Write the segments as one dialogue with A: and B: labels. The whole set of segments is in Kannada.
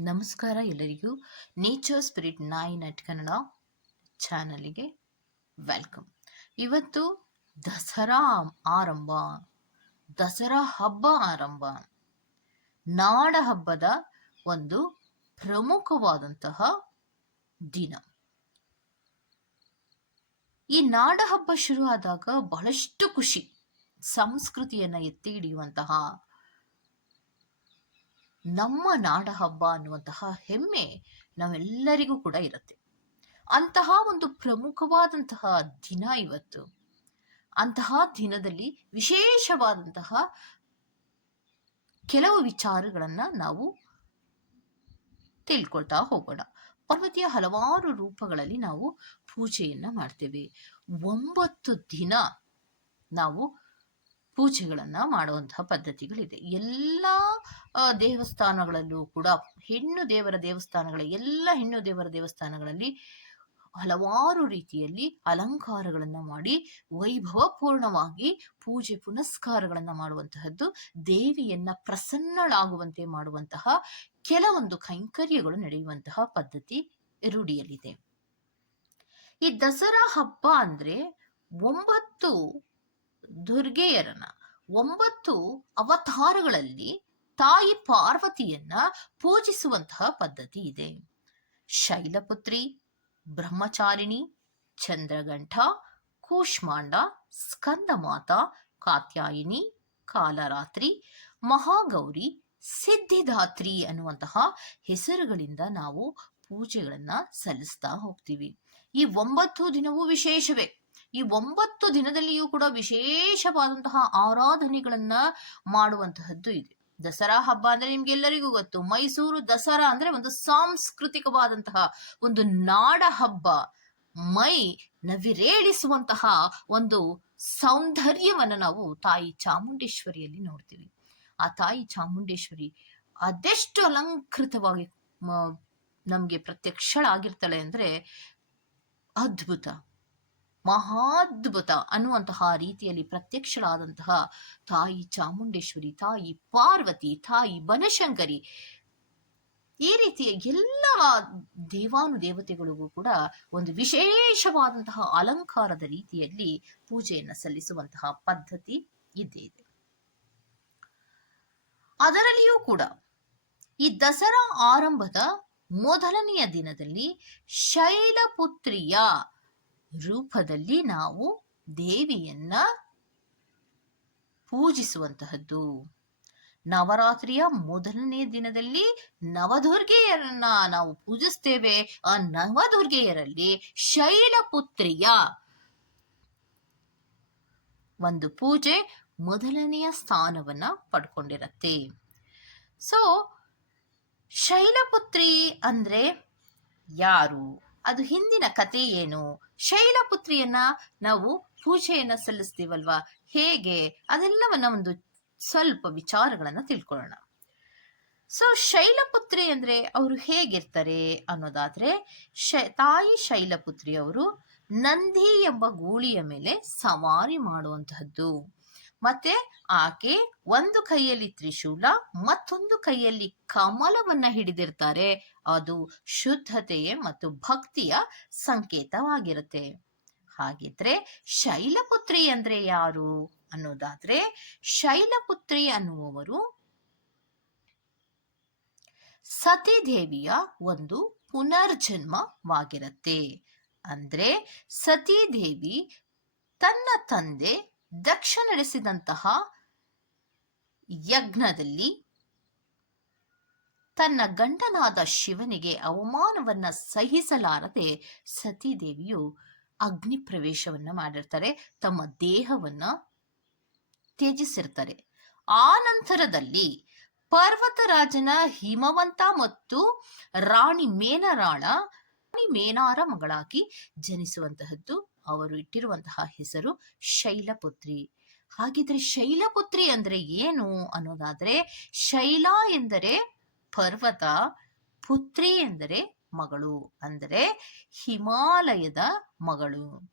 A: ನಮಸ್ಕಾರ ಎಲ್ಲರಿಗೂ nature spirit nine at Kannada ಚಾನಲಿಗೆ welcome ಇವತ್ತು ದಸರಾ ಆರಂಭ, ದಸರಾ ಹಬ್ಬ ಆರಂಭ. ನಾಡ ಹಬ್ಬದ ಒಂದು ಪ್ರಮುಖವಾದಂತಹ ದಿನ. ಈ ನಾಡ ಹಬ್ಬ ಶುರುವಾದಾಗ ಬಹಳಷ್ಟು ಖುಷಿ, ಸಂಸ್ಕೃತಿಯನ್ನ ಎತ್ತಿ ಹಿಡಿಯುವಂತಹ ನಮ್ಮ ನಾಡ ಹಬ್ಬ ಅನ್ನುವಂತಹ ಹೆಮ್ಮೆ ನಾವೆಲ್ಲರಿಗೂ ಕೂಡ ಇರುತ್ತೆ. ಅಂತಹ ಒಂದು ಪ್ರಮುಖವಾದಂತಹ ದಿನ ಇವತ್ತು. ಅಂತಹ ದಿನದಲ್ಲಿ ವಿಶೇಷವಾದಂತಹ ಕೆಲವು ವಿಚಾರಗಳನ್ನ ನಾವು ತಿಳ್ಕೊಳ್ತಾ ಹೋಗೋಣ. ಪರ್ವತಿಯ ಹಲವಾರು ರೂಪಗಳಲ್ಲಿ ನಾವು ಪೂಜೆಯನ್ನ ಮಾಡ್ತೇವೆ. ಒಂಬತ್ತು ದಿನ ನಾವು ಪೂಜೆಗಳನ್ನ ಮಾಡುವಂತಹ ಪದ್ಧತಿಗಳಿದೆ. ಎಲ್ಲ ದೇವಸ್ಥಾನಗಳಲ್ಲೂ ಕೂಡ ಹೆಣ್ಣು ದೇವರ ದೇವಸ್ಥಾನಗಳ, ಎಲ್ಲ ಹೆಣ್ಣು ದೇವರ ದೇವಸ್ಥಾನಗಳಲ್ಲಿ ಹಲವಾರು ರೀತಿಯಲ್ಲಿ ಅಲಂಕಾರಗಳನ್ನು ಮಾಡಿ ವೈಭವಪೂರ್ಣವಾಗಿ ಪೂಜೆ ಪುನಸ್ಕಾರಗಳನ್ನು ಮಾಡುವಂತಹದ್ದು, ದೇವಿಯನ್ನ ಪ್ರಸನ್ನಳಾಗುವಂತೆ ಮಾಡುವಂತಹ ಕೆಲವೊಂದು ಕೈಂಕರ್ಯಗಳು ನಡೆಯುವಂತಹ ಪದ್ಧತಿ ರೂಢಿಯಲ್ಲಿದೆ. ಈ ದಸರಾ ಹಬ್ಬ ಅಂದ್ರೆ ಒಂಬತ್ತು ದುರ್ಗೆಯರನ್ನ. ಒಂಬತ್ತು ಅವತಾರಗಳಲ್ಲಿ ತಾಯಿ ಪಾರ್ವತಿಯನ್ನ ಪೂಜಿಸುವಂತಹ ಪದ್ಧತಿ ಇದೆ. ಶೈಲಪುತ್ರಿ, ಬ್ರಹ್ಮಚಾರಿಣಿ, ಚಂದ್ರಗಂಠ, ಕೂಷ್ಮಾಂಡ, ಸ್ಕಂದಮಾತ, ಕಾತ್ಯಾಯಿನಿ, ಕಾಲರಾತ್ರಿ, ಮಹಾಗೌರಿ, ಸಿದ್ಧಿದಾತ್ರಿ ಅನ್ನುವಂತಹ ಹೆಸರುಗಳಿಂದ ನಾವು ಪೂಜೆಗಳನ್ನ ಸಲ್ಲಿಸ್ತಾ ಹೋಗ್ತೀವಿ. ಈ ಒಂಬತ್ತು ದಿನವೂ ವಿಶೇಷವೇ. ಈ ಒಂಬತ್ತು ದಿನದಲ್ಲಿಯೂ ಕೂಡ ವಿಶೇಷವಾದಂತಹ ಆರಾಧನೆಗಳನ್ನ ಮಾಡುವಂತಹದ್ದು ಇದೆ. ದಸರಾ ಹಬ್ಬ ಅಂದ್ರೆ ನಿಮ್ಗೆಲ್ಲರಿಗೂ ಗೊತ್ತು. ಮೈಸೂರು ದಸರಾ ಅಂದ್ರೆ ಒಂದು ಸಾಂಸ್ಕೃತಿಕವಾದಂತಹ ಒಂದು ನಾಡ ಹಬ್ಬ. ಮೈ ನವಿರೇಳಿಸುವಂತಹ ಒಂದು ಸೌಂದರ್ಯವನ್ನು ನಾವು ತಾಯಿ ಚಾಮುಂಡೇಶ್ವರಿಯಲ್ಲಿ ನೋಡ್ತೀವಿ. ಆ ತಾಯಿ ಚಾಮುಂಡೇಶ್ವರಿ ಅದೆಷ್ಟು ಅಲಂಕೃತವಾಗಿ ನಮ್ಗೆ ಪ್ರತ್ಯಕ್ಷಳಾಗಿರ್ತಾಳೆ ಅಂದ್ರೆ ಅದ್ಭುತ. ಮಹಾದ್ಭುತ ಅನ್ನುವಂತಹ ರೀತಿಯಲ್ಲಿ ಪ್ರತ್ಯಕ್ಷಳಾದಂತಹ ತಾಯಿ ಚಾಮುಂಡೇಶ್ವರಿ, ತಾಯಿ ಪಾರ್ವತಿ, ತಾಯಿ ಬನಶಂಕರಿ ಈ ರೀತಿಯ ಎಲ್ಲ ದೇವಾನು ದೇವತೆಗಳಿಗೂ ಕೂಡ ಒಂದು ವಿಶೇಷವಾದಂತಹ ಅಲಂಕಾರದ ರೀತಿಯಲ್ಲಿ ಪೂಜೆಯನ್ನು ಸಲ್ಲಿಸುವಂತಹ ಪದ್ಧತಿ ಇದ್ದೇ ಇದೆ. ಅದರಲ್ಲಿಯೂ ಕೂಡ ಈ ದಸರಾ ಆರಂಭದ ಮೊದಲನೆಯ ದಿನದಲ್ಲಿ ಶೈಲಪುತ್ರಿಯ ರೂಪದಲ್ಲಿ ನಾವು ದೇವಿಯನ್ನ ಪೂಜಿಸುವಂತಹದ್ದು. ನವರಾತ್ರಿಯ ಮೊದಲನೇ ದಿನದಲ್ಲಿ ನವದುರ್ಗೆಯರನ್ನ ನಾವು ಪೂಜಿಸ್ತೇವೆ. ಆ ನವದುರ್ಗೆಯರಲ್ಲಿ ಶೈಲಪುತ್ರಿಯ ಒಂದು ಪೂಜೆ ಮೊದಲನೆಯ ಸ್ಥಾನವನ್ನ ಪಡ್ಕೊಂಡಿರತ್ತೆ. ಸೊ ಶೈಲಪುತ್ರಿ ಅಂದ್ರೆ ಯಾರು? ಅದು ಹಿಂದಿನ ಕತೆ ಏನು? ಶೈಲಪುತ್ರಿಯನ್ನ ನಾವು ಪೂಜೆಯನ್ನ ಸಲ್ಲಿಸ್ತೀವಲ್ವಾ? ಹೇಗೆ? ಅದೆಲ್ಲವನ್ನ ಒಂದು ಸ್ವಲ್ಪ ವಿಚಾರಗಳನ್ನ ತಿಳ್ಕೊಳ್ಳೋಣ. ಸೊ ಶೈಲಪುತ್ರಿ ಅಂದ್ರೆ ಅವರು ಹೇಗಿರ್ತಾರೆ ಅನ್ನೋದಾದ್ರೆ, ಶ, ತಾಯಿ ಶೈಲಪುತ್ರಿ ಅವರು ನಂದಿ ಎಂಬ ಗೂಳಿಯ ಮೇಲೆ ಸವಾರಿ ಮಾಡುವಂತಹದ್ದು. ಮತ್ತೆ ಆಕೆ ಒಂದು ಕೈಯಲ್ಲಿ ತ್ರಿಶೂಲ, ಮತ್ತೊಂದು ಕೈಯಲ್ಲಿ ಕಮಲವನ್ನ ಹಿಡಿದಿರ್ತಾರೆ. ಅದು ಶುದ್ಧತೆಯೇ ಮತ್ತು ಭಕ್ತಿಯ ಸಂಕೇತವಾಗಿರುತ್ತೆ. ಹಾಗಿದ್ರೆ ಶೈಲಪುತ್ರಿ ಅಂದ್ರೆ ಯಾರು ಅನ್ನೋದಾದ್ರೆ ಶೈಲಪುತ್ರಿ ಅನ್ನುವವರು ಸತಿದೇವಿಯ ಒಂದು ಪುನರ್ಜನ್ಮವಾಗಿರುತ್ತೆ. ಅಂದ್ರೆ ಸತೀದೇವಿ ತನ್ನ ತಂದೆ ದಕ್ಷ ನಡೆಸಿದಂತಹ ಯಜ್ಞದಲ್ಲಿ ತನ್ನ ಗಂಡನಾದ ಶಿವನಿಗೆ ಅವಮಾನವನ್ನ ಸಹಿಸಲಾರದೆ ಸತೀದೇವಿಯು ಅಗ್ನಿ ಪ್ರವೇಶವನ್ನ ಮಾಡಿರ್ತಾರೆ. ತಮ್ಮ ದೇಹವನ್ನ ತ್ಯಜಿಸಿರ್ತಾರೆ. ಆ ನಂತರದಲ್ಲಿ ಪರ್ವತರಾಜನ ಹಿಮವಂತ ಮತ್ತು ರಾಣಿ ಮೇನರಾಳ ಮೇನಾರ ಮಗಳಾಗಿ ಜನಿಸುವಂತಹದ್ದು ಅವರು ಇಟ್ಟಿರುವಂತಹ ಹೆಸರು ಶೈಲಪುತ್ರಿ. ಹಾಗಿದ್ರೆ ಶೈಲಪುತ್ರಿ ಅಂದ್ರೆ ಏನು ಅನ್ನೋದಾದ್ರೆ ಶೈಲ ಎಂದರೆ ಪರ್ವತ, ಪುತ್ರಿ ಎಂದರೆ ಮಗಳು, ಅಂದರೆ ಹಿಮಾಲಯದ ಮಗಳು.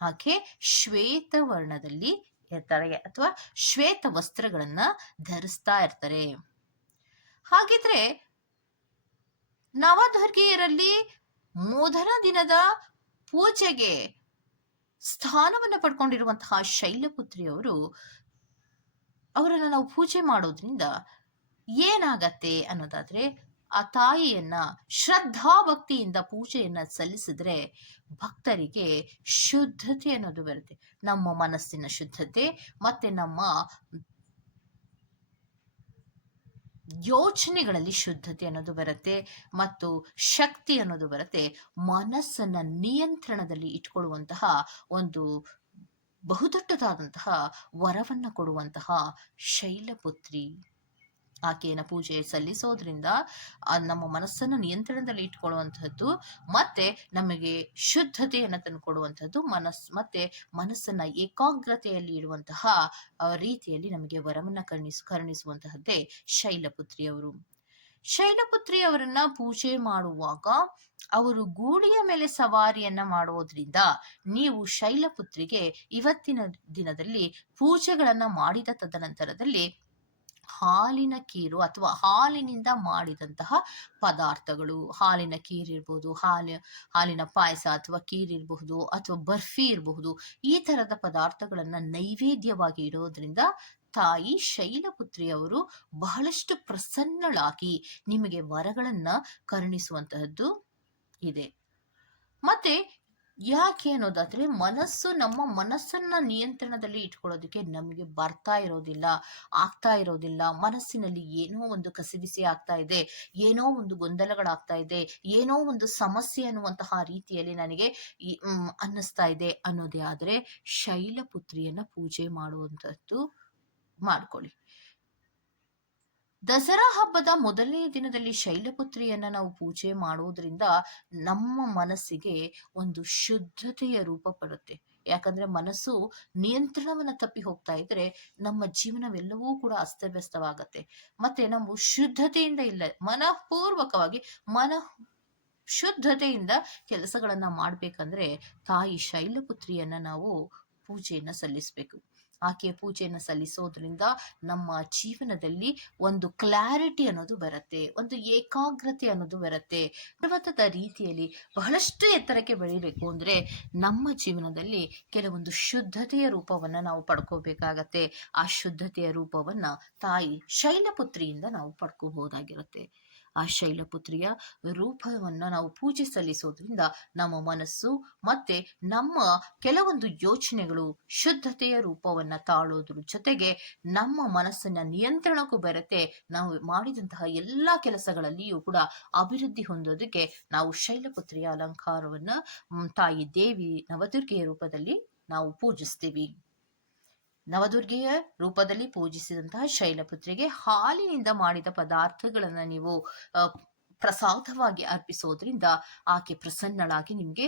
A: ಆಕೆ ಶ್ವೇತ ವರ್ಣದಲ್ಲಿ ಇರ್ತಾರೆ ಅಥವಾ ಶ್ವೇತ ವಸ್ತ್ರಗಳನ್ನ ಧರಿಸ್ತಾ ಇರ್ತಾರೆ. ಹಾಗಿದ್ರೆ ನವದುರ್ಗಿಯರಲ್ಲಿ ಮೊದಲ ದಿನದ ಪೂಜೆಗೆ ಸ್ಥಾನವನ್ನು ಪಡ್ಕೊಂಡಿರುವಂತಹ ಶೈಲಪುತ್ರಿಯವರು ಅವರನ್ನು ನಾವು ಪೂಜೆ ಮಾಡೋದ್ರಿಂದ ಏನಾಗತ್ತೆ ಅನ್ನೋದಾದ್ರೆ ಆ ತಾಯಿಯನ್ನ ಶ್ರದ್ಧಾ ಭಕ್ತಿಯಿಂದ ಪೂಜೆಯನ್ನ ಸಲ್ಲಿಸಿದ್ರೆ ಭಕ್ತರಿಗೆ ಶುದ್ಧತೆ ಅನ್ನೋದು ಬರುತ್ತೆ. ನಮ್ಮ ಮನಸ್ಸಿನ ಶುದ್ಧತೆ ಮತ್ತೆ ನಮ್ಮ ಯೋಚನೆಗಳಲ್ಲಿ ಶುದ್ಧತೆ ಅನ್ನೋದು ಬರುತ್ತೆ ಮತ್ತು ಶಕ್ತಿ ಅನ್ನೋದು ಬರುತ್ತೆ. ಮನಸ್ಸನ್ನ ನಿಯಂತ್ರಣದಲ್ಲಿ ಇಟ್ಕೊಳ್ಳುವಂತಹ ಒಂದು ಬಹುದೊಡ್ಡದಾದಂತಹ ವರವನ್ನ ಕೊಡುವಂತಹ ಶೈಲಪುತ್ರಿ. ಆಕೆಯನ್ನ ಪೂಜೆ ಸಲ್ಲಿಸೋದ್ರಿಂದ ನಮ್ಮ ಮನಸ್ಸನ್ನು ನಿಯಂತ್ರಣದಲ್ಲಿ ಇಟ್ಕೊಳ್ಳುವಂಥದ್ದು ಮತ್ತೆ ನಮಗೆ ಶುದ್ಧತೆಯನ್ನು ತಂದುಕೊಡುವಂಥದ್ದು ಮನಸ್, ಮತ್ತೆ ಮನಸ್ಸನ್ನ ಏಕಾಗ್ರತೆಯಲ್ಲಿ ಇಡುವಂತಹ ರೀತಿಯಲ್ಲಿ ನಮಗೆ ವರವನ್ನ ಕರ್ಣಿಸ್, ಕರುಣಿಸುವಂತಹದ್ದೇ ಶೈಲಪುತ್ರಿಯವರು ಶೈಲಪುತ್ರಿ ಅವರನ್ನ ಪೂಜೆ ಮಾಡುವಾಗ, ಅವರು ಗೂಳಿಯ ಮೇಲೆ ಸವಾರಿಯನ್ನ ಮಾಡೋದ್ರಿಂದ ನೀವು ಶೈಲಪುತ್ರಿಗೆ ಇವತ್ತಿನ ದಿನದಲ್ಲಿ ಪೂಜೆಗಳನ್ನ ಮಾಡಿದ ತದನಂತರದಲ್ಲಿ ಹಾಲಿನ ಕೀರು ಅಥವಾ ಹಾಲಿನಿಂದ ಮಾಡಿದಂತಹ ಪದಾರ್ಥಗಳು. ಹಾಲಿನ ಕೀರಿರ್ಬೋದು ಹಾಲು, ಹಾಲಿನ ಪಾಯಸ ಅಥವಾ ಕೀರಿರಬಹುದು ಅಥವಾ ಬರ್ಫಿ ಇರಬಹುದು. ಈ ತರದ ಪದಾರ್ಥಗಳನ್ನ ನೈವೇದ್ಯವಾಗಿ ಇಡೋದ್ರಿಂದ ತಾಯಿ ಶೈಲಪುತ್ರಿಯವರು ಬಹಳಷ್ಟು ಪ್ರಸನ್ನಳಾಗಿ ನಿಮಗೆ ವರಗಳನ್ನು ಕರುಣಿಸುವಂತಹದ್ದು ಇದೆ. ಮತ್ತೆ ಯಾಕೆ ಅನ್ನೋದಾದ್ರೆ ಮನಸ್ಸು ನಮ್ಮ ಮನಸ್ಸನ್ನ ನಿಯಂತ್ರಣದಲ್ಲಿ ಇಟ್ಕೊಳ್ಳೋದಕ್ಕೆ ನಮಗೆ ಬರ್ತಾ ಇರೋದಿಲ್ಲ, ಆಗ್ತಾ ಇರೋದಿಲ್ಲ. ಮನಸ್ಸಿನಲ್ಲಿ ಏನೋ ಒಂದು ಕಸಿಬಿಸಿ ಆಗ್ತಾ ಇದೆ, ಏನೋ ಒಂದು ಗೊಂದಲಗಳಾಗ್ತಾ ಇದೆ, ಏನೋ ಒಂದು ಸಮಸ್ಯೆ ಅನ್ನುವಂತಹ ರೀತಿಯಲ್ಲಿ ನನಗೆ ಅನ್ನಿಸ್ತಾ ಇದೆ ಅನ್ನೋದೇ ಆದ್ರೆ ಶೈಲಪುತ್ರಿಯನ್ನ ಪೂಜೆ ಮಾಡುವಂತದ್ದು ಮಾಡ್ಕೊಳ್ಳಿ. ದಸರಾ ಹಬ್ಬದ ಮೊದಲನೇ ದಿನದಲ್ಲಿ ಶೈಲಪುತ್ರಿಯನ್ನ ನಾವು ಪೂಜೆ ಮಾಡೋದ್ರಿಂದ ನಮ್ಮ ಮನಸ್ಸಿಗೆ ಒಂದು ಶುದ್ಧತೆಯ ರೂಪ ಬರುತ್ತೆ. ಯಾಕಂದ್ರೆ ಮನಸ್ಸು ನಿಯಂತ್ರಣವನ್ನ ತಪ್ಪಿ ಹೋಗ್ತಾ ಇದ್ರೆ ನಮ್ಮ ಜೀವನವೆಲ್ಲವೂ ಕೂಡ ಅಸ್ತವ್ಯಸ್ತವಾಗತ್ತೆ. ಮತ್ತೆ ನಾವು ಶುದ್ಧತೆಯಿಂದ ಇಲ್ಲ, ಮನಃಪೂರ್ವಕವಾಗಿ ಮನ ಶುದ್ಧತೆಯಿಂದ ಕೆಲಸಗಳನ್ನ ಮಾಡ್ಬೇಕಂದ್ರೆ ತಾಯಿ ಶೈಲಪುತ್ರಿಯನ್ನ ನಾವು ಪೂಜೆಯನ್ನ ಸಲ್ಲಿಸಬೇಕು. ಆಕೆಯ ಪೂಜೆಯನ್ನು ಸಲ್ಲಿಸೋದ್ರಿಂದ ನಮ್ಮ ಜೀವನದಲ್ಲಿ ಒಂದು ಕ್ಲಾರಿಟಿ ಅನ್ನೋದು ಬರುತ್ತೆ, ಒಂದು ಏಕಾಗ್ರತೆ ಅನ್ನೋದು ಬರುತ್ತೆ. ಪರ್ವತದ ರೀತಿಯಲ್ಲಿ ಬಹಳಷ್ಟು ಎತ್ತರಕ್ಕೆ ಬೆಳಿಬೇಕು ಅಂದ್ರೆ ನಮ್ಮ ಜೀವನದಲ್ಲಿ ಕೆಲವೊಂದು ಶುದ್ಧತೆಯ ರೂಪವನ್ನ ನಾವು ಪಡ್ಕೋಬೇಕಾಗತ್ತೆ. ಆ ಶುದ್ಧತೆಯ ರೂಪವನ್ನ ತಾಯಿ ಶೈಲಪುತ್ರಿಯಿಂದ ನಾವು ಪಡ್ಕೋಬಹುದಾಗಿರುತ್ತೆ. ಆ ಶೈಲಪುತ್ರಿಯ ರೂಪವನ್ನ ನಾವು ಪೂಜೆ ಸಲ್ಲಿಸೋದ್ರಿಂದ ನಮ್ಮ ಮನಸ್ಸು ಮತ್ತೆ ನಮ್ಮ ಕೆಲವೊಂದು ಯೋಚನೆಗಳು ಶುದ್ಧತೆಯ ರೂಪವನ್ನ ತಾಳೋದ್ರ ಜೊತೆಗೆ ನಮ್ಮ ಮನಸ್ಸನ್ನ ನಿಯಂತ್ರಣಕ್ಕೂ ಬರುತ್ತೆ. ನಾವು ಮಾಡಿದಂತಹ ಎಲ್ಲಾ ಕೆಲಸಗಳಲ್ಲಿಯೂ ಕೂಡ ಅಭಿವೃದ್ಧಿ ಹೊಂದೋದಕ್ಕೆ ನಾವು ಶೈಲಪುತ್ರಿಯ ಅಲಂಕಾರವನ್ನ ತಾಯಿ ದೇವಿ ನವದುರ್ಗೆಯ ರೂಪದಲ್ಲಿ ನಾವು ಪೂಜಿಸ್ತೀವಿ. ನವದುರ್ಗೆಯ ರೂಪದಲ್ಲಿ ಪೂಜಿಸಿದಂತಹ ಶೈಲಪುತ್ರಿಗೆ ಹಾಲಿನಿಂದ ಮಾಡಿದ ಪದಾರ್ಥಗಳನ್ನ ನೀವು ಪ್ರಸಾದವಾಗಿ ಅರ್ಪಿಸೋದ್ರಿಂದ ಆಕೆ ಪ್ರಸನ್ನಳಾಗಿ ನಿಮಗೆ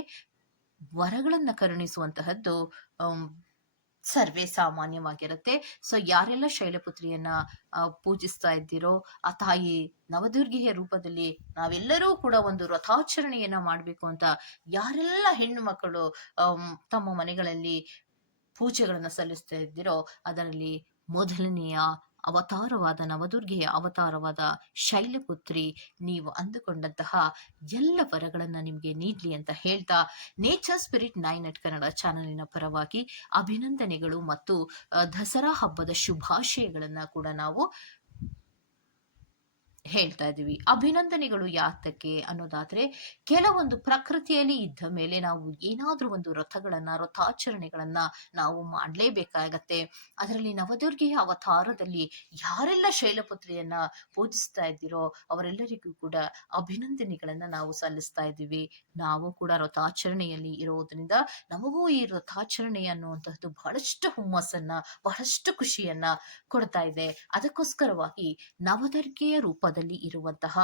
A: ವರಗಳನ್ನ ಕರುಣಿಸುವಂತಹದ್ದು ಸರ್ವೇ ಸಾಮಾನ್ಯವಾಗಿರುತ್ತೆ. ಸೊ, ಯಾರೆಲ್ಲ ಶೈಲಪುತ್ರಿಯನ್ನ ಪೂಜಿಸ್ತಾ ಇದ್ದೀರೋ, ಆ ತಾಯಿ ನವದುರ್ಗೆಯ ರೂಪದಲ್ಲಿ ನಾವೆಲ್ಲರೂ ಕೂಡ ಒಂದು ರಥಾಚರಣೆಯನ್ನ ಮಾಡಬೇಕು ಅಂತ ಯಾರೆಲ್ಲ ಹೆಣ್ಣು ಮಕ್ಕಳು ತಮ್ಮ ಮನೆಗಳಲ್ಲಿ ಪೂಜೆಗಳನ್ನ ಸಲ್ಲಿಸ್ತಾ ಇದ್ದೀರೋ, ಅದರಲ್ಲಿ ಮೊದಲನೆಯ ಅವತಾರವಾದ ನವದುರ್ಗೆಯ ಅವತಾರವಾದ ಶೈಲಪುತ್ರಿ ನೀವು ಅಂದುಕೊಂಡಂತಹ ಎಲ್ಲ ವರಗಳನ್ನು ನಿಮಗೆ ನೀಡ್ಲಿ ಅಂತ ಹೇಳ್ತಾ nature spirit nine at Kannada ಚಾನಲಿನ ಪರವಾಗಿ ಅಭಿನಂದನೆಗಳು ಮತ್ತು ದಸರಾ ಹಬ್ಬದ ಶುಭಾಶಯಗಳನ್ನ ಕೂಡ ನಾವು ಹೇಳ್ತಾ ಇದೀವಿ ಅಭಿನಂದನೆಗಳು ಯಾತಕ್ಕೆ ಅನ್ನೋದಾದ್ರೆ, ಕೆಲವೊಂದು ಪ್ರಕೃತಿಯಲ್ಲಿ ಇದ್ದ ಮೇಲೆ ನಾವು ಏನಾದರೂ ಒಂದು ರಥಗಳನ್ನ, ರಥಾಚರಣೆಗಳನ್ನ ನಾವು ಮಾಡಲೇಬೇಕಾಗತ್ತೆ. ಅದರಲ್ಲಿ ನವದುರ್ಗೆಯ ಅವತಾರದಲ್ಲಿ ಯಾರೆಲ್ಲ ಶೈಲಪುತ್ರಿಯನ್ನ ಪೂಜಿಸ್ತಾ ಇದ್ದೀರೋ, ಅವರೆಲ್ಲರಿಗೂ ಕೂಡ ಅಭಿನಂದನೆಗಳನ್ನ ನಾವು ಸಲ್ಲಿಸ್ತಾ ಇದ್ದೀವಿ. ನಾವು ಕೂಡ ರಥಾಚರಣೆಯಲ್ಲಿ ಇರೋದ್ರಿಂದ ನಮಗೂ ಈ ರಥಾಚರಣೆ ಅನ್ನುವಂತಹದ್ದು ಬಹಳಷ್ಟು ಹುಮ್ಮಸ್ಸನ್ನ, ಬಹಳಷ್ಟು ಖುಷಿಯನ್ನ ಕೊಡ್ತಾ ಇದೆ. ಅದಕ್ಕೋಸ್ಕರವಾಗಿ ನವದುರ್ಗೆಯ ರೂಪದಲ್ಲಿ ಇರುವಂತಹ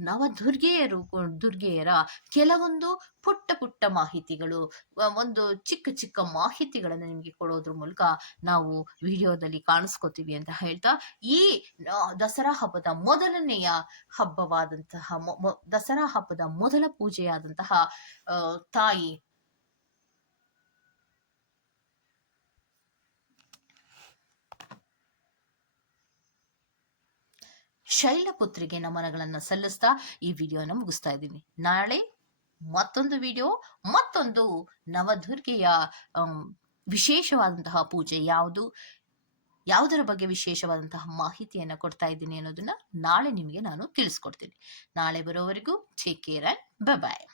A: ನವ ದುರ್ಗೆಯರು ದುರ್ಗೆಯರ ಕೆಲವೊಂದು ಪುಟ್ಟ ಪುಟ್ಟ ಮಾಹಿತಿಗಳು ಒಂದು ಚಿಕ್ಕ ಚಿಕ್ಕ ಮಾಹಿತಿಗಳನ್ನು ನಿಮಗೆ ಕೊಡೋದ್ರ ಮೂಲಕ ನಾವು ವಿಡಿಯೋದಲ್ಲಿ ಕಾಣಿಸ್ಕೋತೀವಿ ಅಂತ ಹೇಳ್ತಾ, ಈ ದಸರಾ ಹಬ್ಬದ ಮೊದಲನೆಯ ಹಬ್ಬವಾದಂತಹ ದಸರಾ ಹಬ್ಬದ ಮೊದಲ ಪೂಜೆಯಾದಂತಹ ತಾಯಿ ಶೈಲಪುತ್ರಿಗೆ ನಮನಗಳನ್ನು ಸಲ್ಲಿಸ್ತಾ ಈ ವಿಡಿಯೋನ ಮುಗಿಸ್ತಾ ಇದ್ದೀನಿ. ನಾಳೆ ಮತ್ತೊಂದು ವಿಡಿಯೋ, ಮತ್ತೊಂದು ನವದುರ್ಗೆಯ ವಿಶೇಷವಾದಂತಹ ಪೂಜೆ ಯಾವುದು, ಯಾವುದರ ಬಗ್ಗೆ ವಿಶೇಷವಾದಂತಹ ಮಾಹಿತಿಯನ್ನು ಕೊಡ್ತಾ ಇದ್ದೀನಿ ಅನ್ನೋದನ್ನ ನಾಳೆ ನಿಮಗೆ ನಾನು ತಿಳಿಸ್ಕೊಡ್ತೀನಿ. ನಾಳೆ ಬರೋವರೆಗೂ ಟೇಕ್ ಕೇರ್ ಆ್ಯಂಡ್ ಬಾಯ್